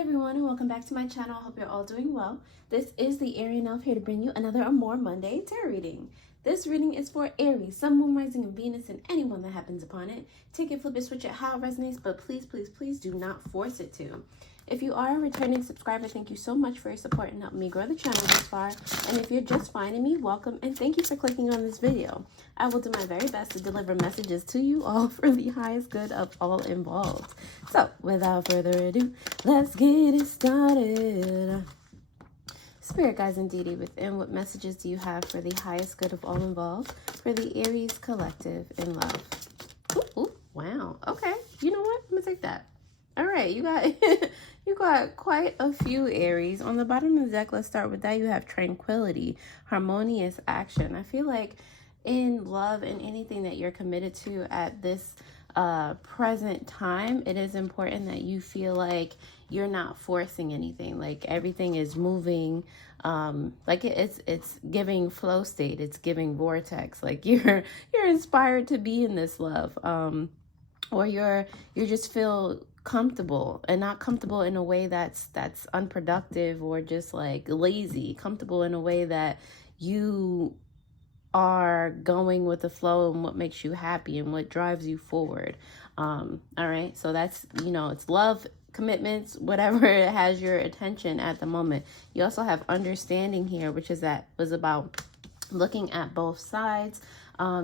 everyone, and welcome back to my channel. I hope you're all doing well. This is the Arian Elf here to bring you another Amor Monday tarot reading. This reading is for Aries, Sun, Moon, Rising, and Venus, and anyone that happens upon it. Take it, flip it, switch it, how it resonates, but please, please, please do not force it to. If you are a returning subscriber, thank you so much for your support and helping me grow the channel this far. And if you're just finding me, welcome and thank you for clicking on this video. I will do my very best to deliver messages to you all for the highest good of all involved. So, without further ado, let's get it started. Spirit guides and deity within, what messages do you have for the highest good of all involved for the Aries collective in love? Ooh, wow. Okay. You know what? I'm going to take that. All right, you got you got quite a few Aries. On the bottom of the deck, let's start with that. You have tranquility, harmonious action. I feel like in love and anything that you're committed to at this present time, it is important that you feel like you're not forcing anything. Like everything is moving. Like it's giving flow state. It's giving vortex. Like you're inspired to be in this love. Or you just feel comfortable, and not comfortable in a way that's unproductive or just like lazy. Comfortable in a way that you are going with the flow and what makes you happy and what drives you forward. All right, so that's, you know, it's love, commitments, whatever it has your attention at the moment. You also have understanding here, which is was about looking at both sides,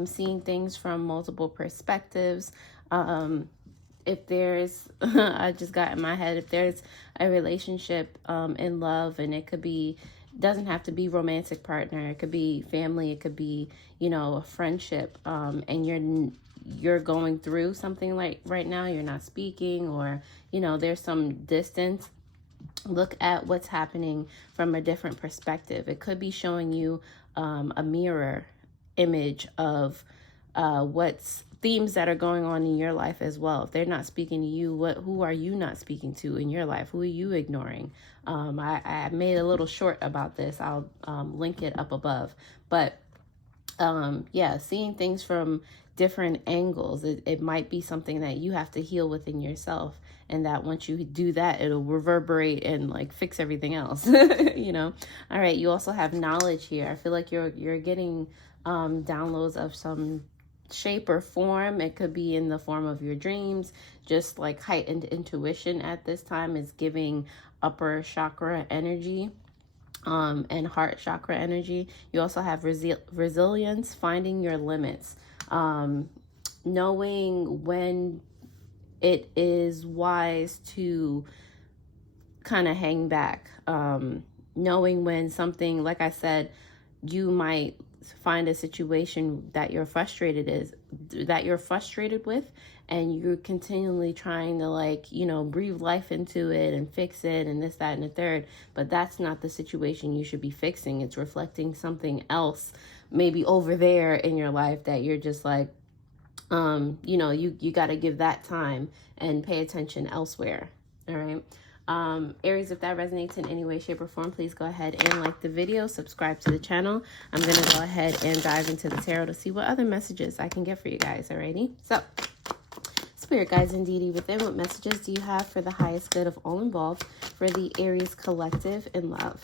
seeing things from multiple perspectives. If there's, I just got in my head, if there's a relationship in love, and it could be, doesn't have to be romantic partner, it could be family, it could be, you know, a friendship, and you're going through something like right now, you're not speaking, or, you know, there's some distance. Look at what's happening from a different perspective. It could be showing you a mirror image of what's themes that are going on in your life as well. If they're not speaking to you, who are you not speaking to in your life? Who are you ignoring? I made a little short about this. I'll link it up above. But yeah, seeing things from different angles. It might be something that you have to heal within yourself, and that once you do that, it'll reverberate and like fix everything else. You know. All right. You also have knowledge here. I feel like you're getting downloads of some shape or form. It could be in the form of your dreams. Just like heightened intuition at this time is giving upper chakra energy and heart chakra energy. You also have resilience, finding your limits, knowing when it is wise to kind of hang back, knowing when something, like I said, you might find a situation that you're frustrated with, and you're continually trying to, like, you know, breathe life into it and fix it and this, that, and the third, but that's not the situation you should be fixing. It's reflecting something else maybe over there in your life that you're just like, you know, you got to give that time and pay attention elsewhere. All right. Aries, if that resonates in any way, shape, or form, please go ahead and like the video, subscribe to the channel. I'm going to go ahead and dive into the tarot to see what other messages I can get for you guys. Alrighty. So, spirit guides and deity within, what messages do you have for the highest good of all involved for the Aries collective in love?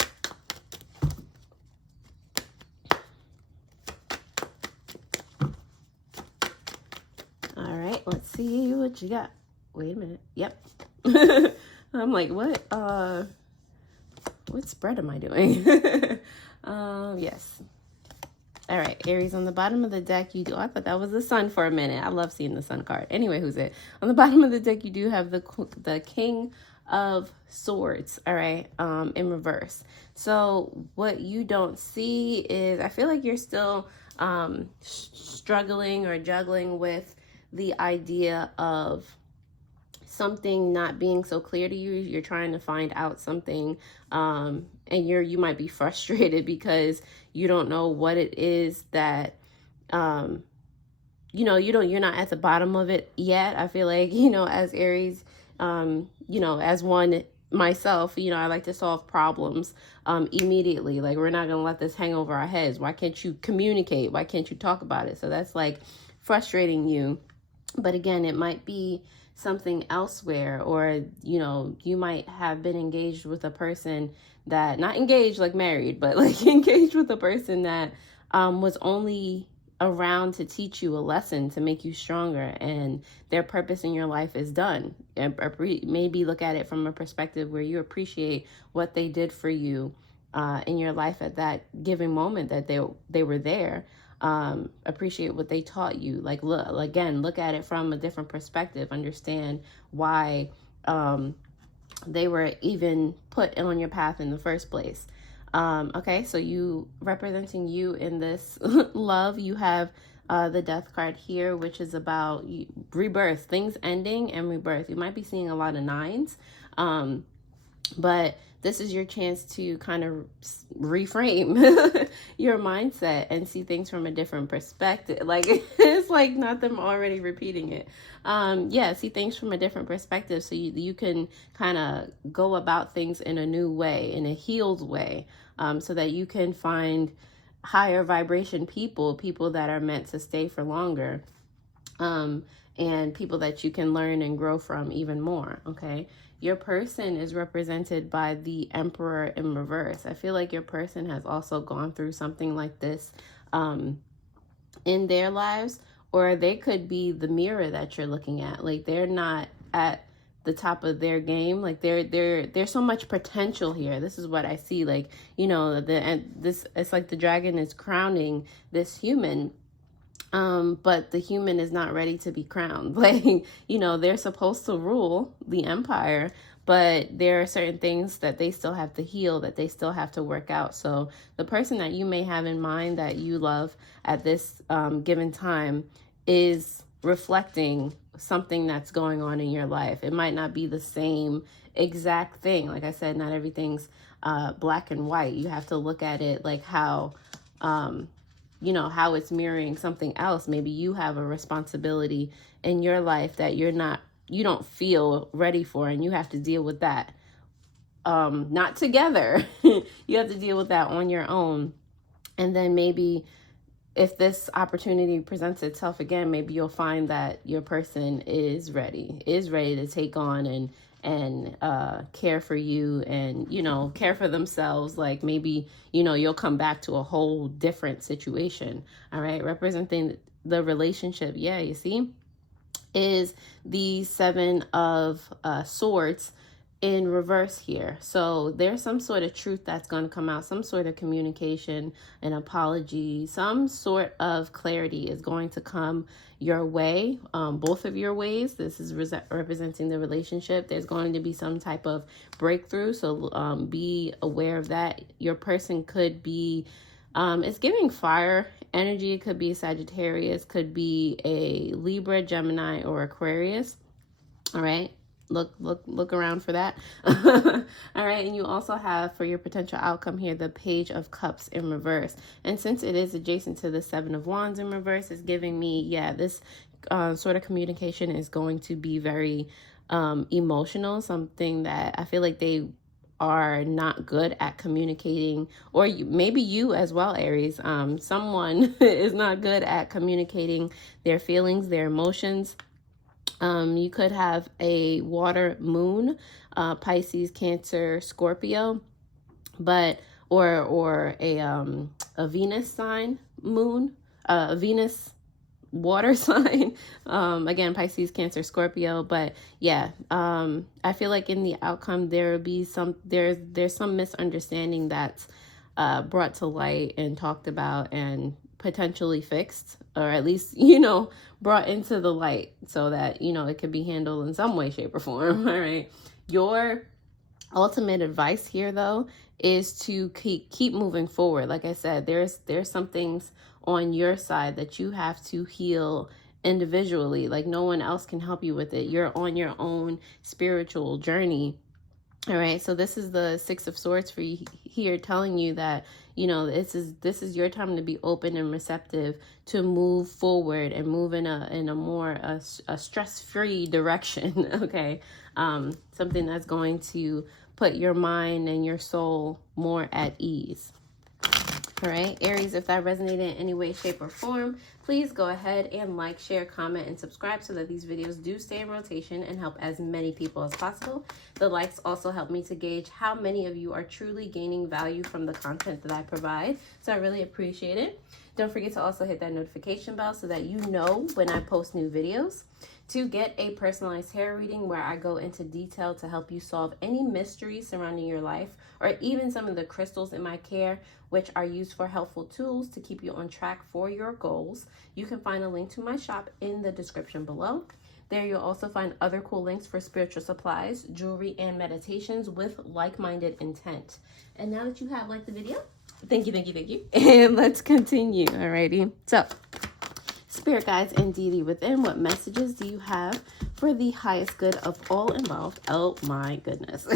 All right, let's see what you got. Wait a minute. Yep. I'm like, what spread am I doing? Yes. All right, Aries, on the bottom of the deck, you do, I thought that was the sun for a minute. I love seeing the sun card. Anyway, who's it? On the bottom of the deck, you do have the King of Swords, all right, in reverse. So what you don't see is, I feel like you're still struggling or juggling with the idea of something not being so clear to you. You're trying to find out something, and you might be frustrated because you don't know what it is that you know, you're not at the bottom of it yet. I feel like, you know, as Aries, you know, as one myself, you know, I like to solve problems immediately. Like, we're not gonna let this hang over our heads. Why can't you communicate? Why can't you talk about it? So that's like frustrating you. But again, it might be something elsewhere, or, you know, you might have been engaged with a person that, not engaged like married, but like engaged with a person that was only around to teach you a lesson, to make you stronger, and their purpose in your life is done. And maybe look at it from a perspective where you appreciate what they did for you in your life at that given moment that they were there. Appreciate what they taught you. Like, look at it from a different perspective. Understand why they were even put on your path in the first place. Okay, so you, representing you in this love, you have the Death card here, which is about rebirth, things ending and rebirth. You might be seeing a lot of 9s, but this is your chance to kind of reframe your mindset and see things from a different perspective. Like, it's like not them already repeating it. Yeah, see things from a different perspective, so you can kind of go about things in a new way, in a healed way, so that you can find higher vibration people that are meant to stay for longer, and people that you can learn and grow from even more. Okay, your person is represented by the Emperor in reverse. I feel like your person has also gone through something like this in their lives, or they could be the mirror that you're looking at. Like, they're not at the top of their game. Like, there's so much potential here. This is what I see. Like, you know, it's like the dragon is crowning this human, but the human is not ready to be crowned. Like, you know, they're supposed to rule the empire, but there are certain things that they still have to heal, that they still have to work out. So the person that you may have in mind that you love at this given time is reflecting something that's going on in your life. It might not be the same exact thing. Like I said, not everything's black and white. You have to look at it like how, you know, how it's mirroring something else. Maybe you have a responsibility in your life that you don't feel ready for, and you have to deal with that. Not together. You have to deal with that on your own. And then maybe if this opportunity presents itself again, maybe you'll find that your person is ready to take on and care for you, and, you know, care for themselves. Like, maybe, you know, you'll come back to a whole different situation. All right, representing the relationship, yeah, you see, is the 7 of Swords in reverse here. So there's some sort of truth that's going to come out, some sort of communication, an apology, some sort of clarity is going to come your way, both of your ways. This is representing the relationship. There's going to be some type of breakthrough, so be aware of that. Your person could be, it's giving fire energy. It could be Sagittarius, could be a Libra, Gemini, or Aquarius. All right. Look around for that. All right, and you also have, for your potential outcome here, the Page of Cups in reverse. And since it is adjacent to the 7 of Wands in reverse, it's giving me, yeah, this sort of communication is going to be very emotional, something that I feel like they are not good at communicating, or maybe you as well, Aries. Someone is not good at communicating their feelings, their emotions. You could have a water moon, Pisces, Cancer, Scorpio, but or a Venus sign moon, a Venus water sign, again, Pisces, Cancer, Scorpio. But yeah, I feel like in the outcome there will be there's some misunderstanding that's brought to light and talked about and potentially fixed, or at least, you know, brought into the light, so that, you know, it could be handled in some way, shape, or form. All right, your ultimate advice here, though, is to keep moving forward. Like I said, there's some things on your side that you have to heal individually. Like, no one else can help you with it. You're on your own spiritual journey. All right, so this is the 6 of Swords for you here, telling you that, you know, this is your time to be open and receptive to move forward and move in a more a stress-free direction. Okay, something that's going to put your mind and your soul more at ease. All right, Aries, if that resonated in any way, shape, or form, please go ahead and like, share, comment, and subscribe so that these videos do stay in rotation and help as many people as possible. The likes also help me to gauge how many of you are truly gaining value from the content that I provide. So I really appreciate it. Don't forget to also hit that notification bell so that you know when I post new videos. To get a personalized tarot reading where I go into detail to help you solve any mysteries surrounding your life, or even some of the crystals in my care, which are used for helpful tools to keep you on track for your goals, you can find a link to my shop in the description below. There you'll also find other cool links for spiritual supplies, jewelry, and meditations with like-minded intent. And now that you have liked the video, thank you. And let's continue. Alrighty. So, Spirit guides and deity within, what messages do you have for the highest good of all involved? Oh my goodness.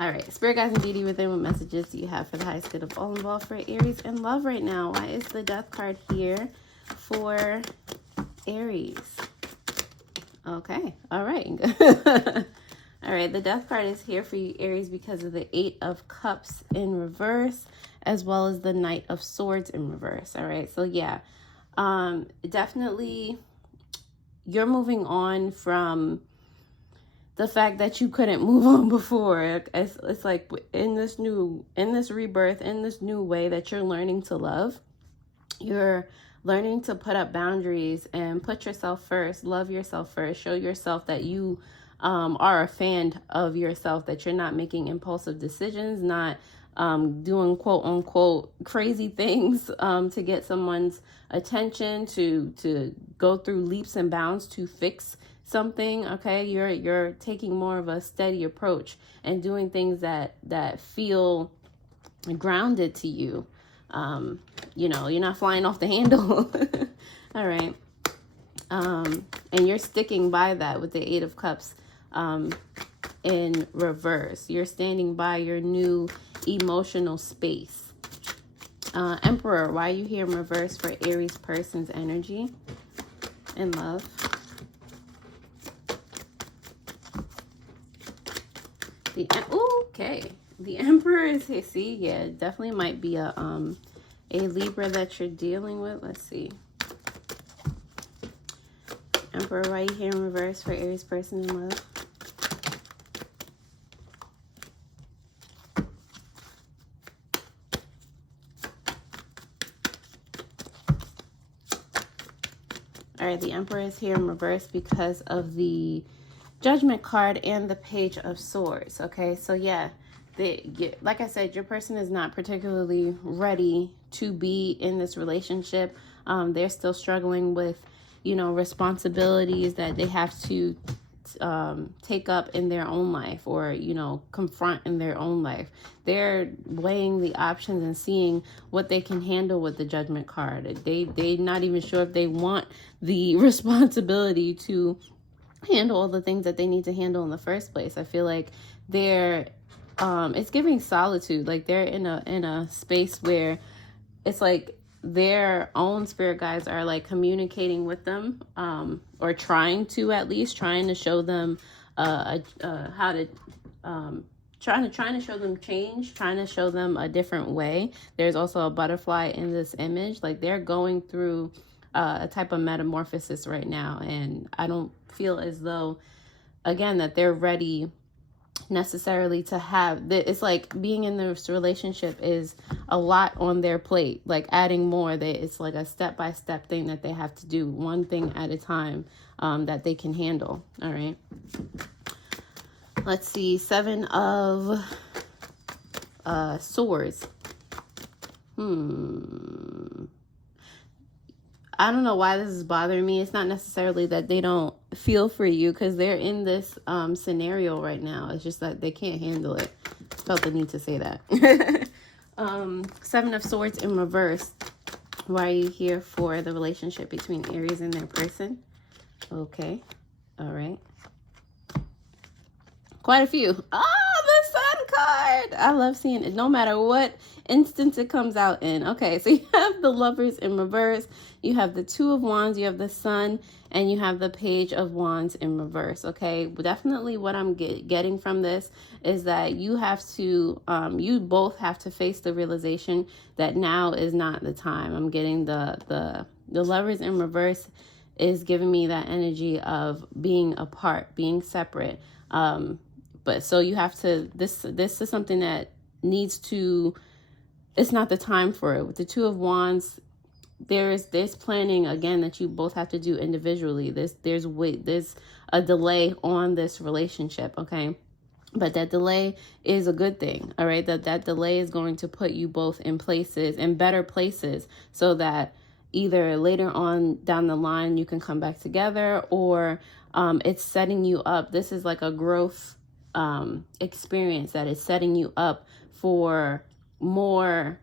All right, Spirit guides and deity within, what messages do you have for the highest good of all involved for Aries in love right now? Why is the Death card here for Aries? Okay, all right. All right, the Death card is here for you, Aries, because of the 8 of Cups in reverse, as well as the Knight of Swords in reverse. All right, so yeah, definitely you're moving on from the fact that you couldn't move on before. It's like in this rebirth, in this new way that you're learning to love, you're learning to put up boundaries and put yourself first, love yourself first, show yourself that you are a fan of yourself, that you're not making impulsive decisions, not doing quote unquote crazy things to get someone's attention, to go through leaps and bounds to fix something. Okay, you're taking more of a steady approach and doing things that feel grounded to you. You know, you're not flying off the handle. All right. And you're sticking by that with the 8 of Cups in reverse. You're standing by your new emotional space. Emperor, why are you here in reverse for Aries person's energy and love? Okay, the Emperor is here. See, yeah, it definitely might be a Libra that you're dealing with. Let's see. Emperor, why are you here in reverse for Aries person in love? All right, the Emperor is here in reverse because of the Judgment card and the Page of Swords. Okay, so yeah, like I said, your person is not particularly ready to be in this relationship. They're still struggling with, you know, responsibilities that they have to take up in their own life, or, you know, confront in their own life. They're weighing the options and seeing what they can handle with the Judgment card. They're not even sure if they want the responsibility to handle all the things that they need to handle in the first place. I feel like they're it's giving solitude. Like they're in a space where it's like their own spirit guides are like communicating with them, or trying to show them how to trying to show them change, trying to show them a different way. There's also a butterfly in this image. Like they're going through a type of metamorphosis right now, and I don't feel as though, again, that they're ready necessarily to have it's like being in this relationship is a lot on their plate, like adding more. It's like a step-by-step thing that they have to do, one thing at a time, that they can handle. All right, let's see. 7 of Swords. I don't know why this is bothering me. It's not necessarily that they don't feel for you, because they're in this scenario right now. It's just that they can't handle it. Felt the need to say that. 7 of Swords in reverse. Why are you here for the relationship between Aries and their person? Okay. All right. Quite a few. Oh, the Sun card. I love seeing it no matter what instance it comes out in. Okay, so you have the Lovers in reverse, you have the Two of Wands, you have the Sun, and you have the Page of Wands in reverse. Okay, definitely what I'm getting from this is that you have to, you both have to face the realization that now is not the time. I'm getting the Lovers in reverse is giving me that energy of being apart, being separate. But so you have to, this is something that needs to, it's not the time for it. With the Two of Wands, there's planning again that you both have to do individually. There's a delay on this relationship, okay? But that delay is a good thing, all right? That delay is going to put you both in places, in better places, so that either later on down the line you can come back together, or it's setting you up. This is like a growth experience that is setting you up for more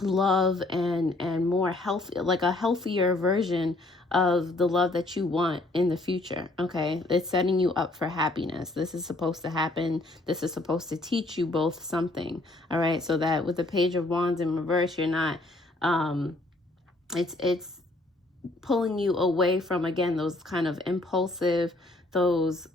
love and more healthy, like a healthier version of the love that you want in the future. Okay, it's setting you up for happiness. This is supposed to happen. This is supposed to teach you both something. All right, so that with the Page of Wands in reverse, you're not it's pulling you away from, again, those kind of impulsive, those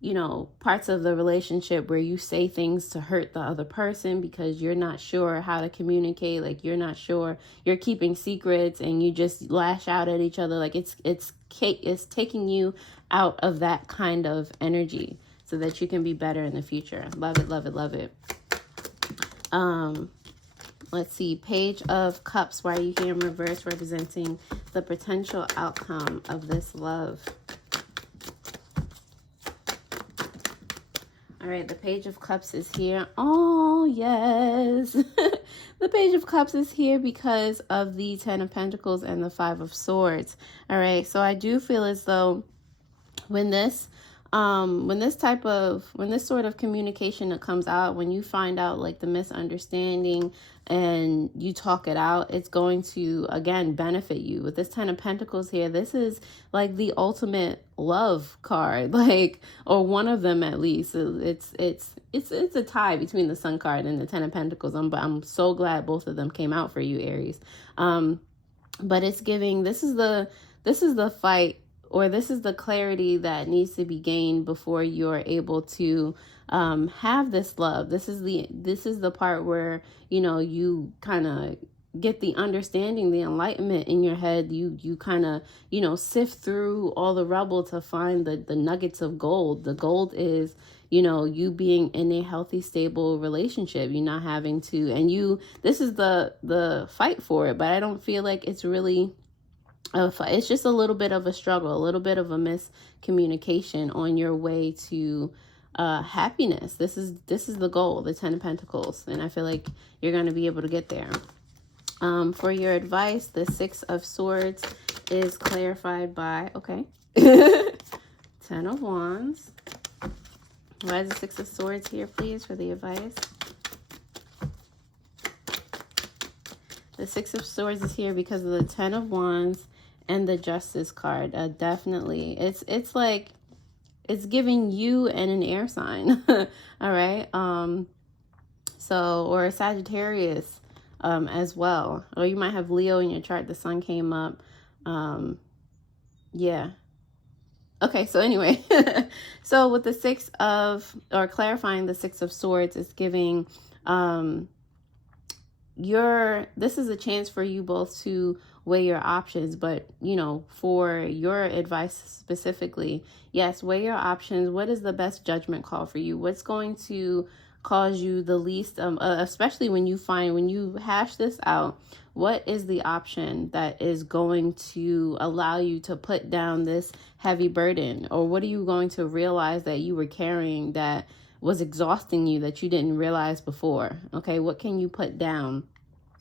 you know, parts of the relationship where you say things to hurt the other person because you're not sure how to communicate. Like, you're not sure, you're keeping secrets and you just lash out at each other. Like, it's taking you out of that kind of energy so that you can be better in the future. Love it, love it, love it. Let's see, Page of Cups. Why are you here in reverse, representing the potential outcome of this love? All right, the Page of Cups is here. Oh, yes. The Page of Cups is here because of the Ten of Pentacles and the Five of Swords. All right, so I do feel as though when this sort of communication that comes out, when you find out like the misunderstanding and you talk it out, it's going to, again, benefit you. With this Ten of Pentacles here, this is like the ultimate love card, like, or one of them at least. It's a tie between the Sun card and the Ten of Pentacles. I'm so glad both of them came out for you, Aries. But it's giving, this is the fight, or this is the clarity that needs to be gained before you're able to have this love. This is the part where, you know, you kind of get the understanding, the enlightenment in your head. You kind of, you know, sift through all the rubble to find the nuggets of gold. The gold is, you know, you being in a healthy, stable relationship. You're not having to, and this is the fight for it, but I don't feel like it's really, it's just a little bit of a struggle, a little bit of a miscommunication on your way to happiness. This is the goal, the Ten of Pentacles, and I feel like you're going to be able to get there. For your advice, the Six of Swords is clarified by, okay, Ten of Wands. Why is the Six of Swords here, please, for the advice? The Six of Swords is here because of the Ten of Wands and the Justice card. Definitely. It's like, it's giving you and an air sign. All right. So, or a Sagittarius as well. Or you might have Leo in your chart. The sun came up. Yeah. Okay, so anyway, so with the clarifying the Six of Swords is giving, this is a chance for you both to weigh your options, but, you know, for your advice specifically, yes, weigh your options. What is the best judgment call for you? What's going to cause you the least, especially when you hash this out, what is the option that is going to allow you to put down this heavy burden? Or what are you going to realize that you were carrying that was exhausting you that you didn't realize before? Okay, what can you put down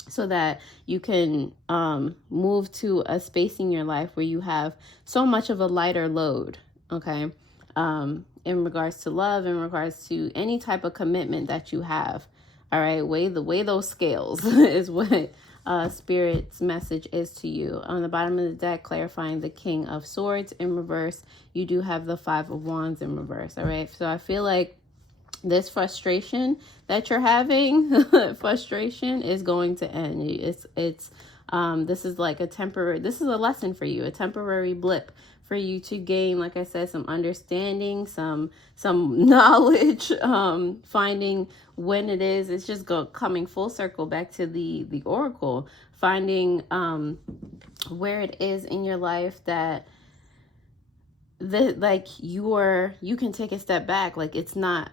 so that you can move to a space in your life where you have so much of a lighter load, okay? In regards to love, in regards to any type of commitment that you have, all right? Weigh those scales is what Spirit's message is to you. On the bottom of the deck, clarifying the King of Swords in reverse, you do have the Five of Wands in reverse, all right? So I feel like This frustration that you're having, frustration is going to end. This is like a temporary, this is a lesson for you, a temporary blip for you to gain, like I said, some understanding, some knowledge, finding when it is, it's just coming full circle back to the oracle, finding where it is in your life that like you can take a step back. Like it's not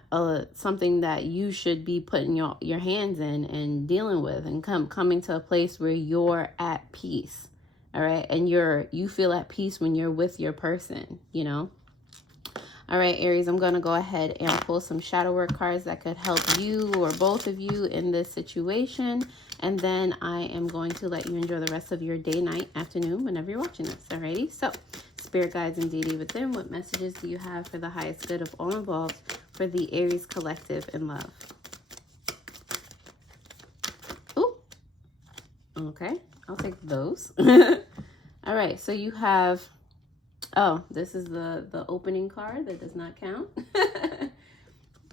something that you should be putting your hands in and dealing with, and coming to a place where you're at peace. All right. And you feel at peace when you're with your person, you know. All right, Aries, I'm going to go ahead and pull some shadow work cards that could help you or both of you in this situation. And then I am going to let you enjoy the rest of your day, night, afternoon, whenever you're watching this. Alrighty. So, spirit guides and deity within, what messages do you have for the highest good of all involved for the Aries collective in love? Ooh. Okay. I'll take those. All right. So you have, oh, this is the opening card that does not count.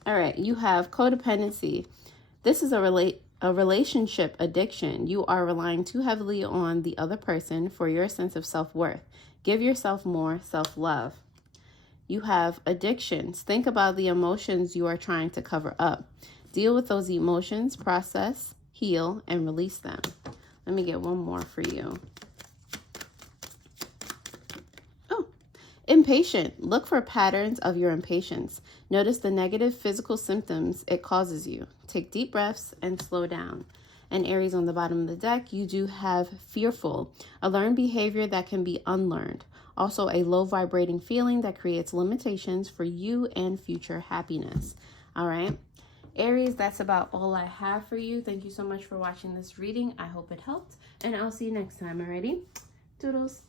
All right. You have codependency. This is a relationship addiction. You are relying too heavily on the other person for your sense of self-worth. Give yourself more self-love. You have addictions. Think about the emotions you are trying to cover up. Deal with those emotions, process, heal, and release them. Let me get one more for you. Oh, impatient. Look for patterns of your impatience. Notice the negative physical symptoms it causes you. Take deep breaths and slow down. And Aries, on the bottom of the deck, you do have fearful, a learned behavior that can be unlearned. Also, a low vibrating feeling that creates limitations for you and future happiness. All right. Aries, that's about all I have for you. Thank you so much for watching this reading. I hope it helped, and I'll see you next time. Alrighty? Doodles.